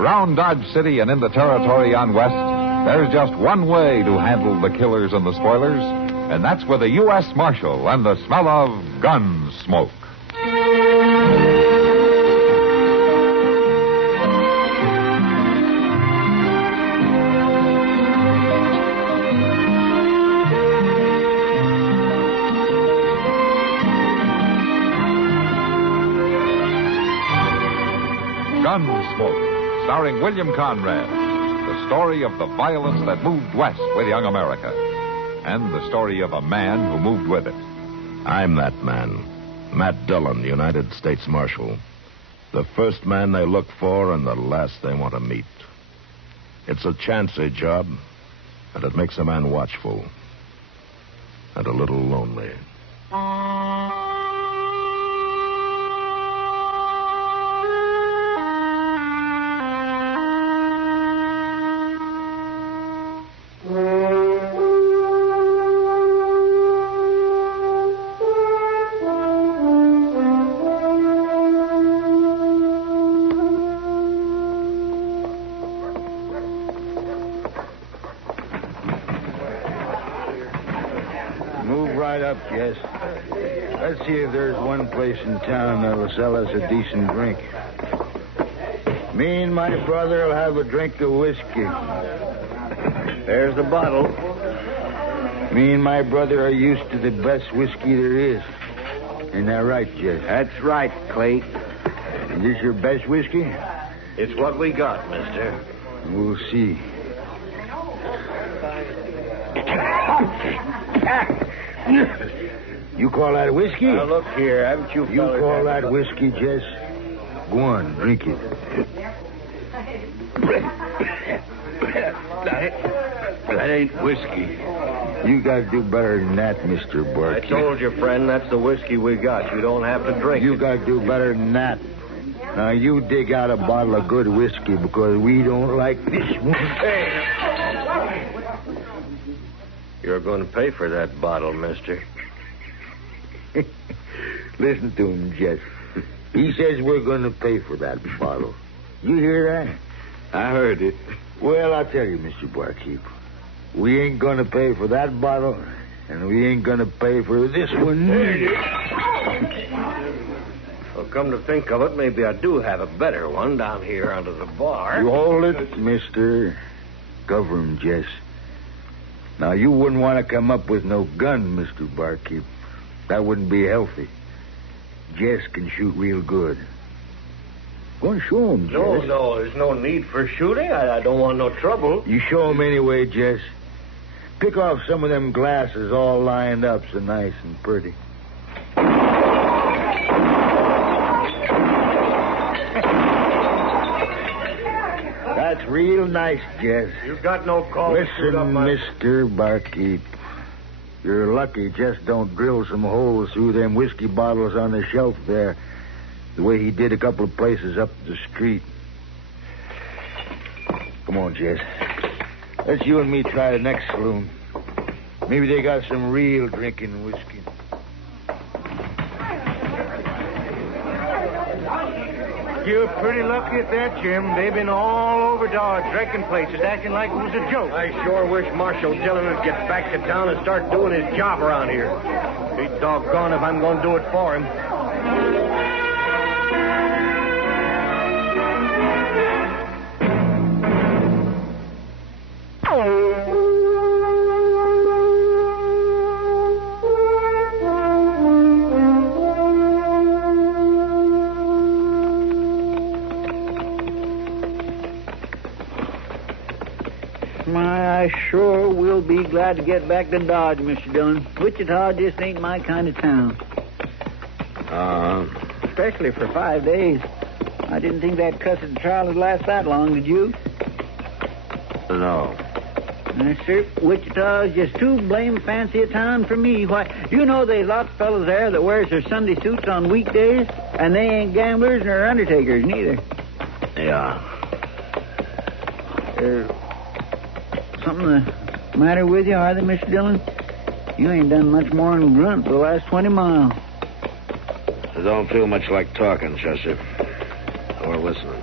Around Dodge City and in the territory on West, there's just one way to handle the killers and the spoilers, and that's with a U.S. Marshal and the smell of Gunsmoke. Gunsmoke, starring William Conrad. The story of the violence that moved west with young America. And the story of a man who moved with it. I'm that man. Matt Dillon, United States Marshal. The first man they look for and the last they want to meet. It's a chancy job, and it makes a man watchful. And a little lonely. Yes. Let's see if there's one place in town that'll sell us a decent drink. Me and my brother will have a drink of whiskey. There's the bottle. Me and my brother are used to the best whiskey there is. Isn't that right, Jess? That's right, Clay. Is this your best whiskey? It's what we got, mister. We'll see. You call that whiskey? Now, look here, haven't you You call that whiskey, Jess? Go on, drink it. That ain't whiskey. You got to do better than that, Mr. Barker. I told you, friend, that's the whiskey we got. You don't have to drink You it. got to do better than that. Now, you dig out a bottle of good whiskey because we don't like this one. Hey. You're going to pay for that bottle, mister. Listen to him, Jess. He says we're going to pay for that bottle. You hear that? I heard it. Well, I'll tell you, Mr. Barkeep. We ain't going to pay for that bottle, and we ain't going to pay for this one. Well, come to think of it, maybe I do have a better one down here under the bar. You hold it, mister. Cover him, Jess. Now, you wouldn't want to come up with no gun, Mr. Barkeep. That wouldn't be healthy. Jess can shoot real good. Go and show him, Jess. No, there's no need for shooting. I don't want no trouble. You show him anyway, Jess. Pick off some of them glasses all lined up so nice and pretty. That's real nice, Jess. You got no call to shoot up Listen, my... Mr. Barkeep. You're lucky Jess don't drill some holes through them whiskey bottles on the shelf there, the way he did a couple of places up the street. Come on, Jess. Let's you and me try the next saloon. Maybe they got some real drinking whiskey. You're pretty lucky at that, Jim. They've been all over Dodge, wrecking places, acting like it was a joke. I sure wish Marshal Dillon would get back to town and start doing his job around here. Be doggone if I'm going to do it for him. I sure will be glad to get back to Dodge, Mr. Dillon. Wichita just ain't my kind of town. Especially for 5 days. I didn't think that cussed trial would last that long, did you? No. Sir, Wichita's just too blame fancy a town for me. Why, you know there's lots of fellas there that wears their Sunday suits on weekdays, and they ain't gamblers nor undertakers neither. Yeah. Something the matter with you, are they, Mr. Dillon? You ain't done much more than grunt for the last 20 miles. I don't feel much like talking, Chester. Or listening.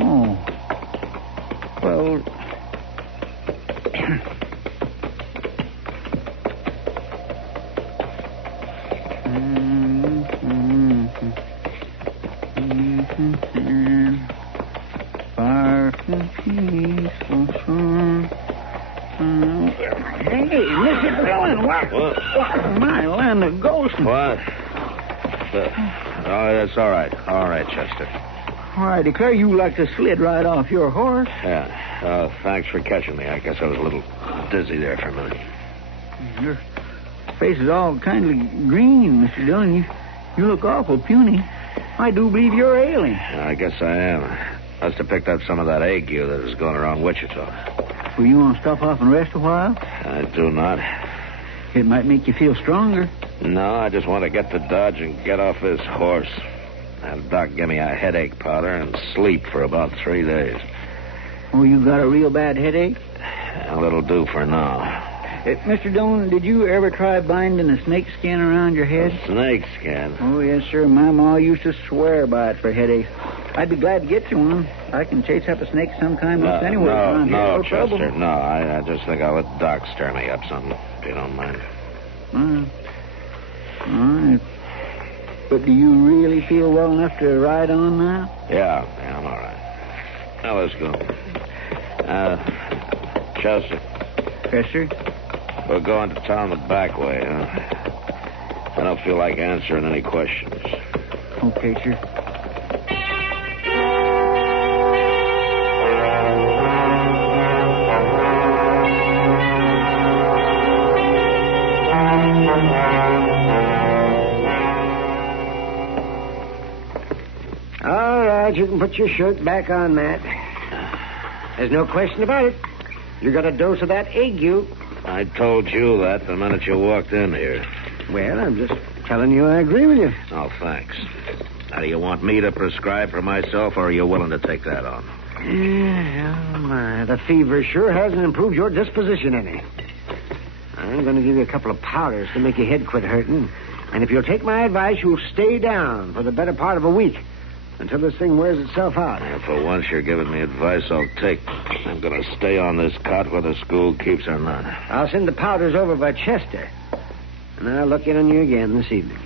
Oh. Well... Far from peaceful shore. Hey, Mr. Dillon, what? My land of ghosts. What? Oh, that's all right. All right, Chester. I declare you like to slid right off your horse. Yeah. Thanks for catching me. I guess I was a little dizzy there for a minute. Your face is all kindly green, Mr. Dillon. You look awful puny. I do believe you're ailing. I guess I am. Must have picked up some of that ague that was going around Wichita. Well, you want to stop off and rest a while? I do not. It might make you feel stronger. No, I just want to get to Dodge and get off this horse. And Doc give me a headache powder and sleep for about 3 days. Oh, you got a real bad headache? Well, it'll do for now. Mr. Dillon, did you ever try binding a snake skin around your head? A snake skin? Oh, yes, sir. My ma used to swear by it for headaches. I'd be glad to get you one. I can chase up a snake sometime most anywhere around here. No, trouble. Chester, no. I just think I'll let Doc stir me up something, if you don't mind. All right. But do you really feel well enough to ride on now? Yeah, I'm all right. Now, let's go. Chester. Yes, sir. We're going to town the back way, huh? I don't feel like answering any questions. Okay, sir. All right, you can put your shirt back on, Matt. There's no question about it. You got a dose of that ague. I told you that the minute you walked in here. Well, I'm just telling you I agree with you. Oh, thanks. Now, do you want me to prescribe for myself, or are you willing to take that on? Yeah, my, the fever sure hasn't improved your disposition any. I'm going to give you a couple of powders to make your head quit hurting. And if you'll take my advice, you'll stay down for the better part of a week until this thing wears itself out. Well, for once you're giving me advice I'll take. I'm going to stay on this cot whether school keeps or not. I'll send the powders over by Chester. And I'll look in on you again this evening.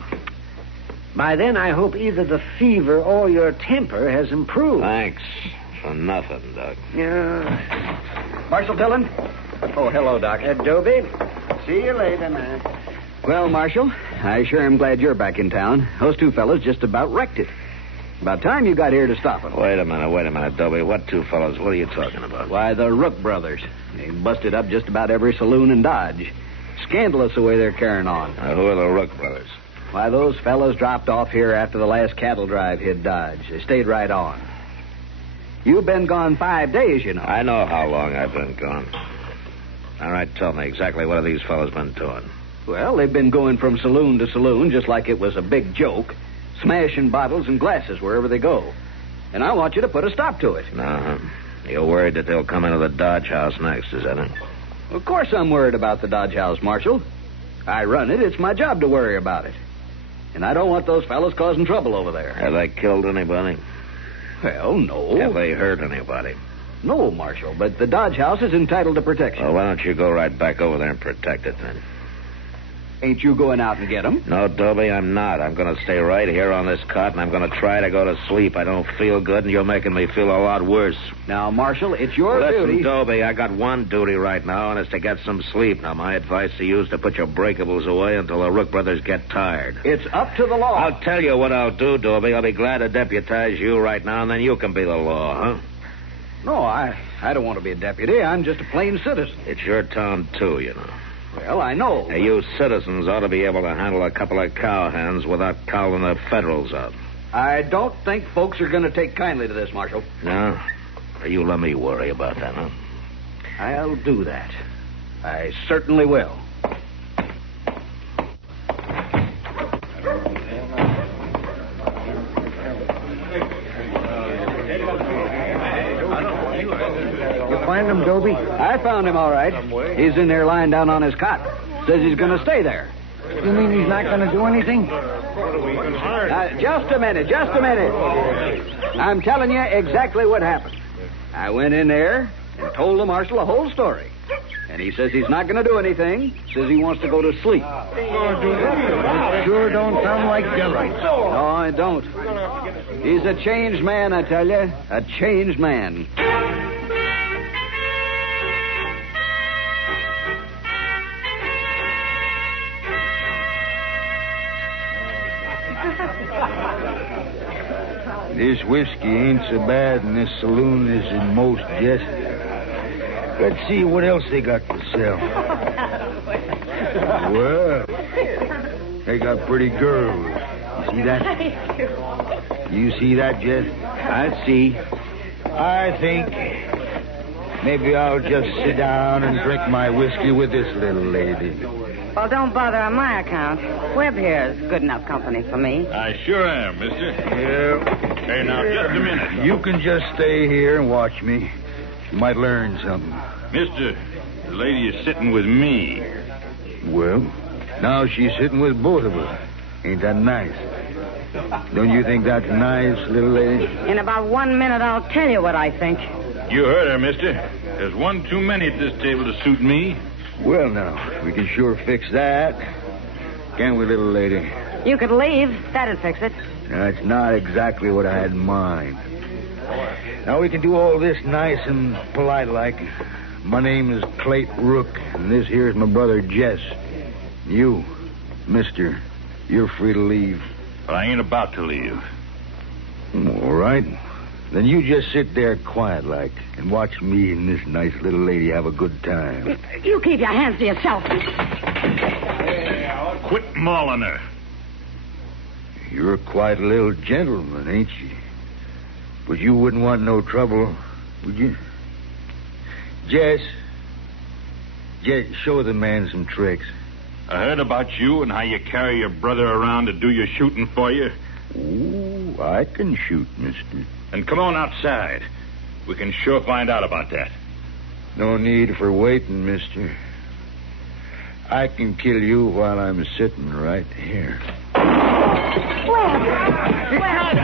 By then, I hope either the fever or your temper has improved. Thanks for nothing, Doc. Yeah. Marshal Dillon? Oh, hello, Doc. Adobe. See you later, man. Well, Marshal, I sure am glad you're back in town. Those two fellows just about wrecked it. About time you got here to stop them. Wait a minute, Dobie. What two fellows? What are you talking about? Why, the Rook brothers. They busted up just about every saloon in Dodge. Scandalous the way they're carrying on. Who are the Rook brothers? Why, those fellows dropped off here after the last cattle drive hit Dodge. They stayed right on. You've been gone 5 days, you know. I know how long I've been gone. All right, tell me exactly what have these fellows been doing? Well, they've been going from saloon to saloon just like it was a big joke, smashing bottles and glasses wherever they go. And I want you to put a stop to it. Uh-huh. You're worried that they'll come into the Dodge House next, is that it? Of course I'm worried about the Dodge House, Marshal. I run it. It's my job to worry about it. And I don't want those fellows causing trouble over there. Have they killed anybody? Well, no. Have they hurt anybody? No, Marshal, but the Dodge House is entitled to protection. Well, why don't you go right back over there and protect it, then? Ain't you going out and get them? No, Dobie, I'm not. I'm going to stay right here on this cot, and I'm going to try to go to sleep. I don't feel good, and you're making me feel a lot worse. Now, Marshal, it's your Listen, duty. Dobie, I got one duty right now, and it's to get some sleep. Now, my advice to you is to put your breakables away until the Rook brothers get tired. It's up to the law. I'll tell you what I'll do, Dobie. I'll be glad to deputize you right now, and then you can be the law, huh? No, I don't want to be a deputy. I'm just a plain citizen. It's your town, too, you know. Well, I know. Now, you citizens ought to be able to handle a couple of cowhands without calling the Federals up. I don't think folks are going to take kindly to this, Marshal. No? You let me worry about that, huh? I'll do that. I certainly will. Find him, Dobie? I found him all right. He's in there lying down on his cot. Says he's going to stay there. You mean he's not going to do anything? Just a minute. I'm telling you exactly what happened. I went in there and told the marshal the whole story. And he says he's not going to do anything. Says he wants to go to sleep. Sure don't sound like daylight. No, I don't. He's a changed man, I tell you. A changed man. This whiskey ain't so bad, and this saloon is in most jest. Let's see what else they got to sell. Well, they got pretty girls. You see that? You see that, Jess? I see. I think maybe I'll just sit down and drink my whiskey with this little lady. Well, don't bother on my account. Webb here is good enough company for me. I sure am, mister. Yeah. Hey, now, just a minute. You can just stay here and watch me. You might learn something. Mister, the lady is sitting with me. Well, now she's sitting with both of us. Ain't that nice? Don't you think that's nice, little lady? In about 1 minute, I'll tell you what I think. You heard her, mister. There's one too many at this table to suit me. Well, now, we can sure fix that. Can we, little lady? You could leave. That'd fix it. That's not exactly what I had in mind. Now, we can do all this nice and polite-like. My name is Clayt Rook, and this here's my brother Jess. You, mister, you're free to leave. But I ain't about to leave. All right. Then you just sit there quiet-like and watch me and this nice little lady have a good time. You keep your hands to yourself. Quit mauling her. You're a quiet little gentleman, ain't you? But you wouldn't want no trouble, would you? Jess, show the man some tricks. I heard about you and how you carry your brother around to do your shooting for you. Ooh, I can shoot, mister. And come on outside. We can sure find out about that. No need for waiting, mister. I can kill you while I'm sitting right here. Behind me!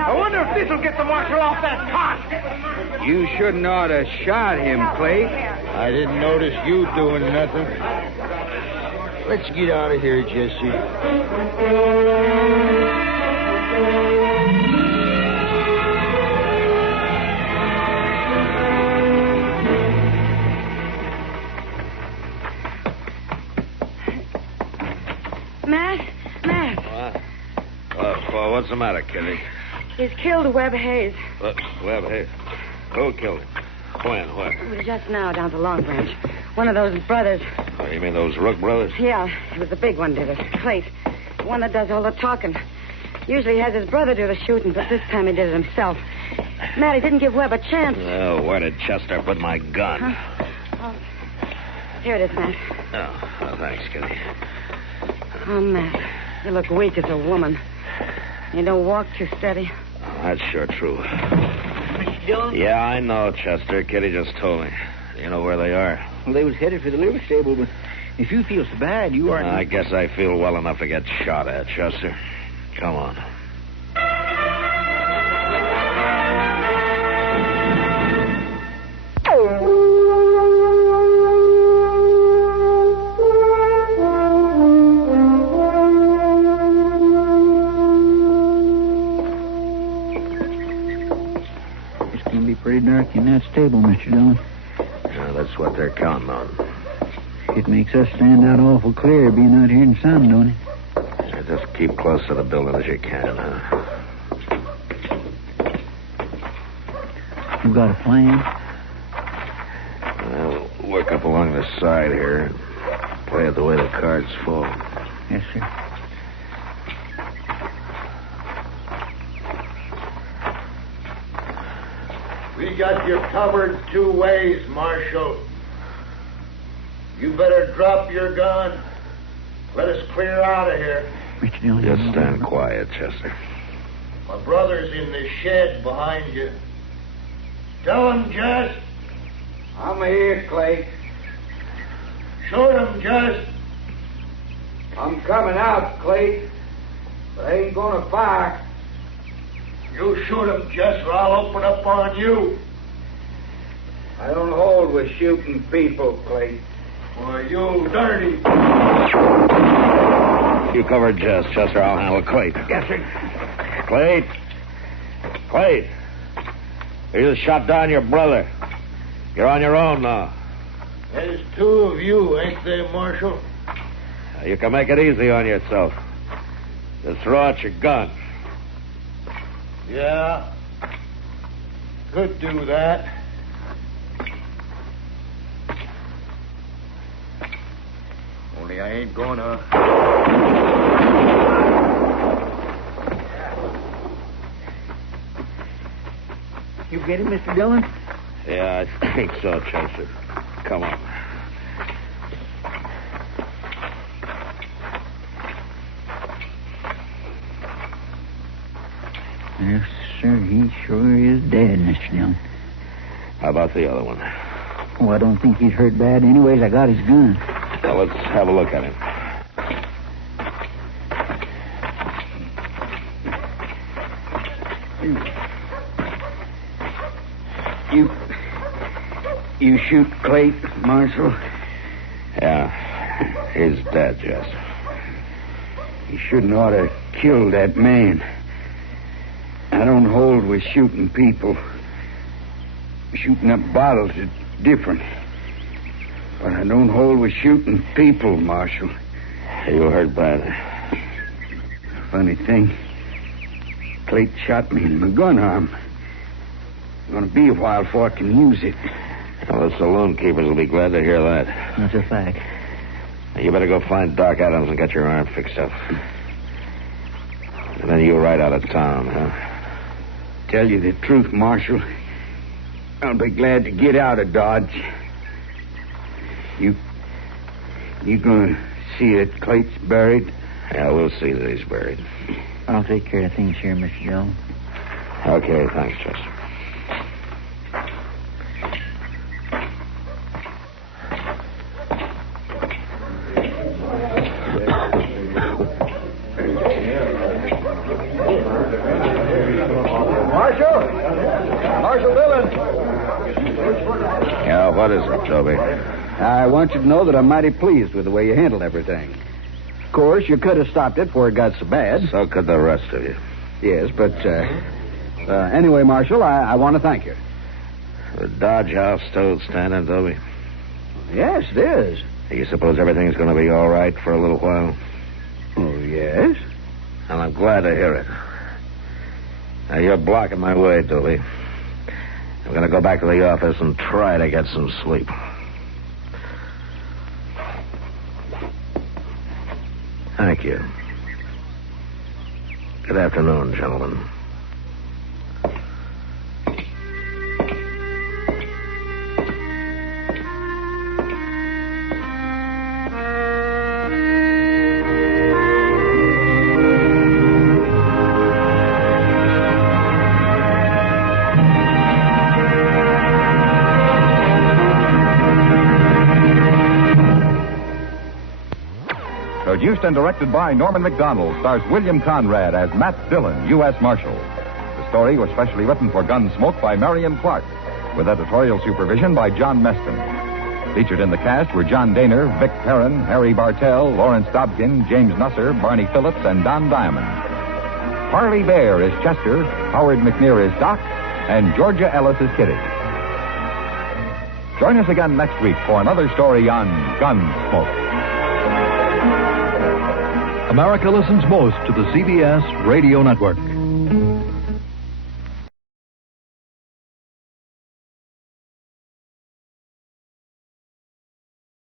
I wonder if this'll get the marshal off that cot. You shouldn't ought to shot him, Clay. I didn't notice you doing nothing. Let's get out of here, Jesse. Matt? What? What's the matter, Kitty? He's killed Webb Hayes. Webb Hayes? Who killed him? When? What? It was just now down to Long Branch. One of those brothers. Oh, you mean those Rook brothers? Yeah, it was the big one did it. Clayt. The one that does all the talking. Usually he has his brother do the shooting, but this time he did it himself. Matt, he didn't give Webb a chance. Oh, where did Chester put my gun? Huh? Oh, here it is, Matt. Oh, thanks, Kitty. Oh, Matt, you look weak as a woman. You don't walk too steady. Oh, that's sure true. Mr. Dillon? Yeah, I know, Chester. Kitty just told me. You know where they are? Well, they was headed for the liver stable, but if you feel so bad, you aren't... I guess I feel well enough to get shot at, Chester. Come on. Pretty dark in that stable, Mr. Dillon. Yeah, that's what they're counting on. It makes us stand out awful clear being out here in the sun, don't it? Yeah, just keep close to the building as you can, huh? You got a plan? Well, work up along the side here. Play it the way the cards fall. Yes, sir. We got you covered two ways, Marshal. You better drop your gun. Let us clear out of here. Mr. Dillon, Just stand quiet, Chester. My brother's in the shed behind you. Tell him, Jess. I'm here, Clay. Shoot him, Jess. I'm coming out, Clay. But I ain't gonna fire. You shoot him, Jess, or I'll open up on you. I don't hold with shooting people, Clay. Why, you dirty. You cover Jess, Chester. I'll handle Clay. Yes, sir. Clay. Clay. You just shot down your brother. You're on your own now. There's two of you, ain't there, Marshal? You can make it easy on yourself. Just throw out your gun. Yeah. Could do that. Only I ain't gonna. You get it, Mr. Dillon? Yeah, I think so, Chester. Come on. Yes, sir. He sure is dead, Mr. Dillon. How about the other one? Oh, I don't think he's hurt bad. Anyways, I got his gun. Now, let's have a look at him. You shoot Clay, Marshal? Yeah, he's dead, Jess. You shouldn't ought to kill that man. I don't hold with shooting people. Shooting up bottles is different. But I don't hold with shooting people, Marshal. You hurt bad. Funny thing. Clay shot me in my gun arm. It's going to be a while before I can use it. Well, the saloon keepers will be glad to hear that. That's a fact. You better go find Doc Adams and get your arm fixed up. And then you ride out of town, huh? Tell you the truth, Marshal. I'll be glad to get out of Dodge. You gonna see that Clay's buried? Yeah, we'll see that he's buried. I'll take care of things here, Mr. Dillon. Okay, thanks, Chester. Marshal Dillon. Yeah, what is it, Toby? I want you to know that I'm mighty pleased with the way you handled everything. Of course, you could have stopped it before it got so bad. So could the rest of you. Yes, but anyway, Marshal, I want to thank you. The Dodge House still standing, Toby? Yes, it is. You suppose everything's going to be all right for a little while? Oh, yes. Well, I'm glad to hear it. Now, you're blocking my way, Toby. I'm going to go back to the office and try to get some sleep. Thank you. Good afternoon, gentlemen. Produced and directed by Norman Macdonnell, stars William Conrad as Matt Dillon, U.S. Marshal. The story was specially written for Gunsmoke by Marion Clark, with editorial supervision by John Meston. Featured in the cast were John Daner, Vic Perrin, Harry Bartell, Lawrence Dobkin, James Nusser, Barney Phillips, and Don Diamond. Harley Bear is Chester, Howard McNear is Doc, and Georgia Ellis is Kitty. Join us again next week for another story on Gunsmoke. America listens most to the CBS Radio Network.